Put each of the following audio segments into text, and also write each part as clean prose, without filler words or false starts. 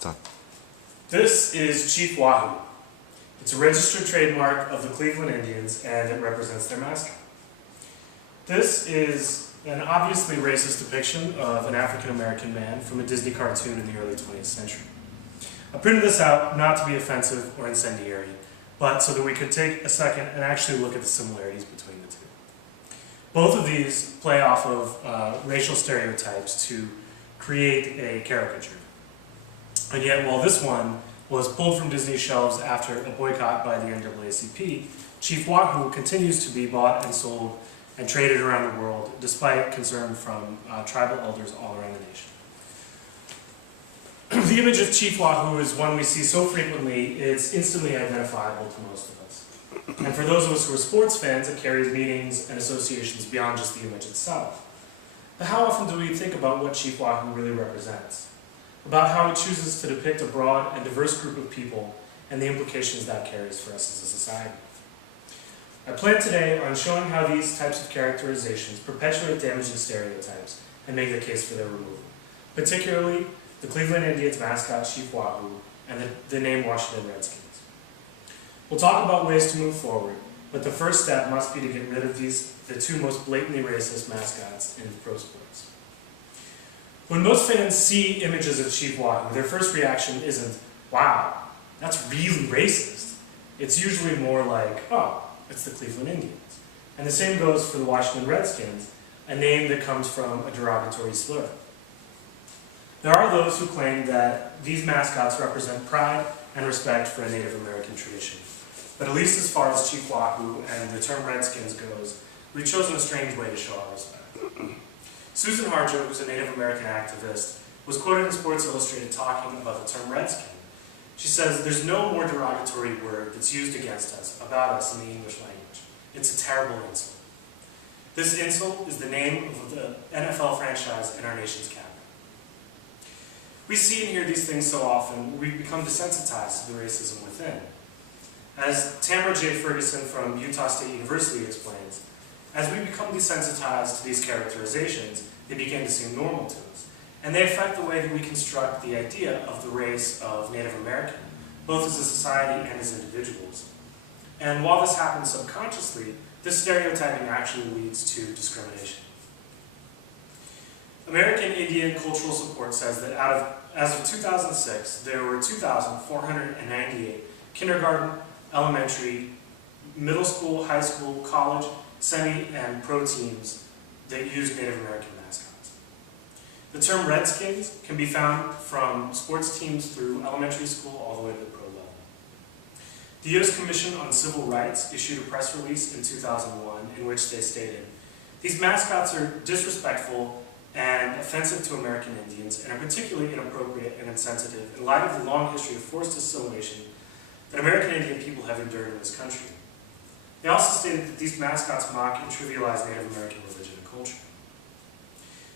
Done. This is Chief Wahoo. It's a registered trademark of the Cleveland Indians, and it represents their mascot. This is an obviously racist depiction of an African-American man from a Disney cartoon in the early 20th century. I printed this out not to be offensive or incendiary, but so that we could take a second and actually look at the similarities between the two. Both of these play off of racial stereotypes to create a caricature. And yet, while this one was pulled from Disney shelves after a boycott by the NAACP, Chief Wahoo continues to be bought and sold and traded around the world, despite concern from tribal elders all around the nation. The image of Chief Wahoo is one we see so frequently, it's instantly identifiable to most of us. And for those of us who are sports fans, it carries meanings and associations beyond just the image itself. But how often do we think about what Chief Wahoo really represents? About how it chooses to depict a broad and diverse group of people and the implications that carries for us as a society. I plan today on showing how these types of characterizations perpetuate damaging stereotypes and make the case for their removal, particularly the Cleveland Indians mascot Chief Wahoo and the name Washington Redskins. We'll talk about ways to move forward, but the first step must be to get rid of the two most blatantly racist mascots in pro sports. When most fans see images of Chief Wahoo, their first reaction isn't, wow, that's really racist. It's usually more like, oh, it's the Cleveland Indians. And the same goes for the Washington Redskins, a name that comes from a derogatory slur. There are those who claim that these mascots represent pride and respect for a Native American tradition. But at least as far as Chief Wahoo and the term Redskins goes, we've chosen a strange way to show our respect. Susan Harjo, who's a Native American activist, was quoted in Sports Illustrated talking about the term Redskin. She says, "There's no more derogatory word that's used against us, about us in the English language. It's a terrible insult." This insult is the name of the NFL franchise in our nation's capital. We see and hear these things so often, we become desensitized to the racism within. As Tamara J. Ferguson from Utah State University explains, as we become desensitized to these characterizations, they begin to seem normal to us. And they affect the way that we construct the idea of the race of Native American, both as a society and as individuals. And while this happens subconsciously, this stereotyping actually leads to discrimination. American Indian Cultural Support says that as of 2006, there were 2,498 kindergarten, elementary, middle school, high school, college, semi, and pro teams that use Native American mascots. The term Redskins can be found from sports teams through elementary school all the way to the pro level. The U.S. Commission on Civil Rights issued a press release in 2001 in which they stated, "These mascots are disrespectful and offensive to American Indians and are particularly inappropriate and insensitive in light of the long history of forced assimilation that American Indian people have endured in this country." They also stated that these mascots mock and trivialize Native American religion and culture.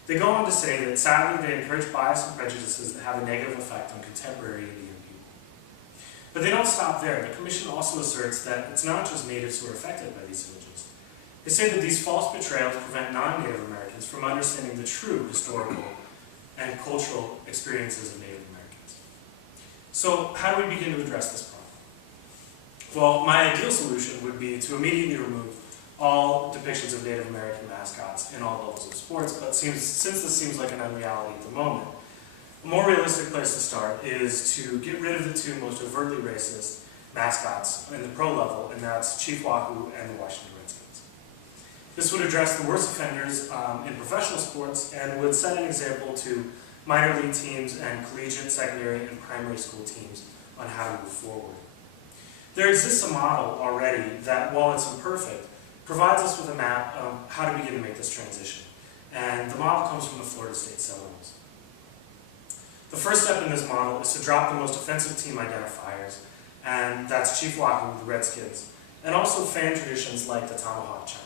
They go on to say that sadly they encourage bias and prejudices that have a negative effect on contemporary Indian people. But they don't stop there. The Commission also asserts that it's not just natives who are affected by these images. They say that these false portrayals prevent non-Native Americans from understanding the true historical and cultural experiences of Native Americans. So how do we begin to address this problem? Well, my ideal solution would be to immediately remove all depictions of Native American mascots in all levels of sports, but since this seems like an unreality at the moment, a more realistic place to start is to get rid of the two most overtly racist mascots in the pro level, and that's Chief Wahoo and the Washington Redskins. This would address the worst offenders in professional sports and would set an example to minor league teams and collegiate, secondary, and primary school teams on how to move forward. There exists a model already that, while it's imperfect, provides us with a map of how to begin to make this transition. And the model comes from the Florida State Seminoles. The first step in this model is to drop the most offensive team identifiers, and that's Chief Wahoo, the Redskins, and also fan traditions like the tomahawk chop.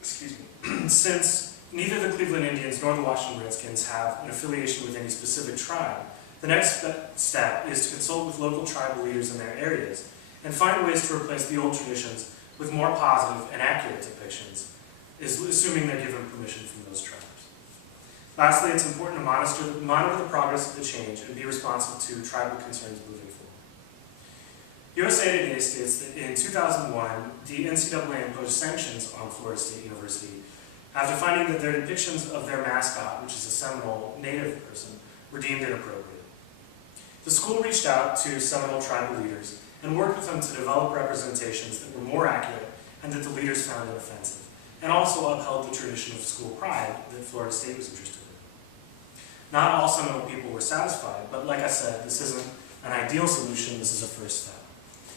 Excuse me. Since neither the Cleveland Indians nor the Washington Redskins have an affiliation with any specific tribe, the next step is to consult with local tribal leaders in their areas and find ways to replace the old traditions with more positive and accurate depictions, assuming they're given permission from those tribes. Lastly, it's important to monitor the progress of the change and be responsive to tribal concerns moving forward. USA Today states that in 2001, the NCAA imposed sanctions on Florida State University after finding that their depictions of their mascot, which is a Seminole Native person, were deemed inappropriate. The school reached out to Seminole tribal leaders and worked with them to develop representations that were more accurate and that the leaders found inoffensive, and also upheld the tradition of school pride that Florida State was interested in. Not all Seminole people were satisfied, but like I said, this isn't an ideal solution, this is a first step.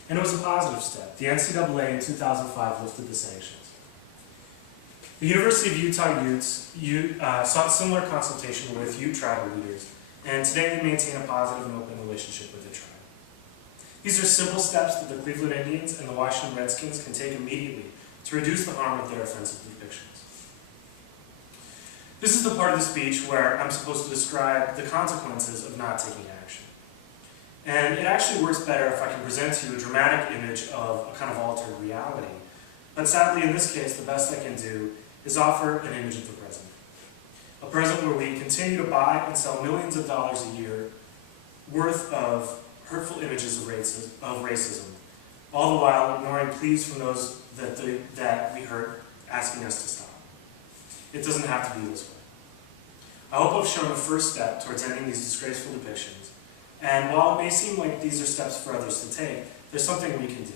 And it was a positive step. The NCAA in 2005 lifted the sanctions. The University of Utah Utes sought similar consultation with Ute tribal leaders, and today they maintain a positive and open relationship with the tribe. These are simple steps that the Cleveland Indians and the Washington Redskins can take immediately to reduce the harm of their offensive depictions. This is the part of the speech where I'm supposed to describe the consequences of not taking action. And it actually works better if I can present to you a dramatic image of a kind of altered reality. But sadly, in this case, the best I can do is offer an image of the present. A present where we continue to buy and sell millions of dollars a year worth of hurtful images of racism, all the while ignoring pleas from those that we heard asking us to stop. It doesn't have to be this way. I hope I've shown a first step towards ending these disgraceful depictions, and while it may seem like these are steps for others to take, there's something we can do.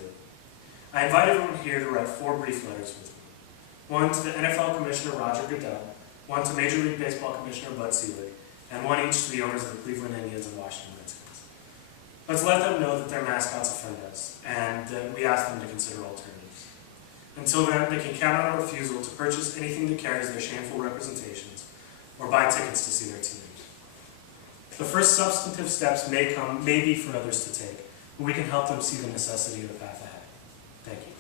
I invite everyone here to write 4 brief letters with me. One to the NFL Commissioner Roger Goodell, one to Major League Baseball Commissioner Bud Selig, and one each to the owners of the Cleveland Indians and Washington Redskins. Let's let them know that their mascots offend us, and that we ask them to consider alternatives. Until then, they can count on a refusal to purchase anything that carries their shameful representations, or buy tickets to see their teams. The first substantive steps may be for others to take, but we can help them see the necessity of the path ahead. Thank you.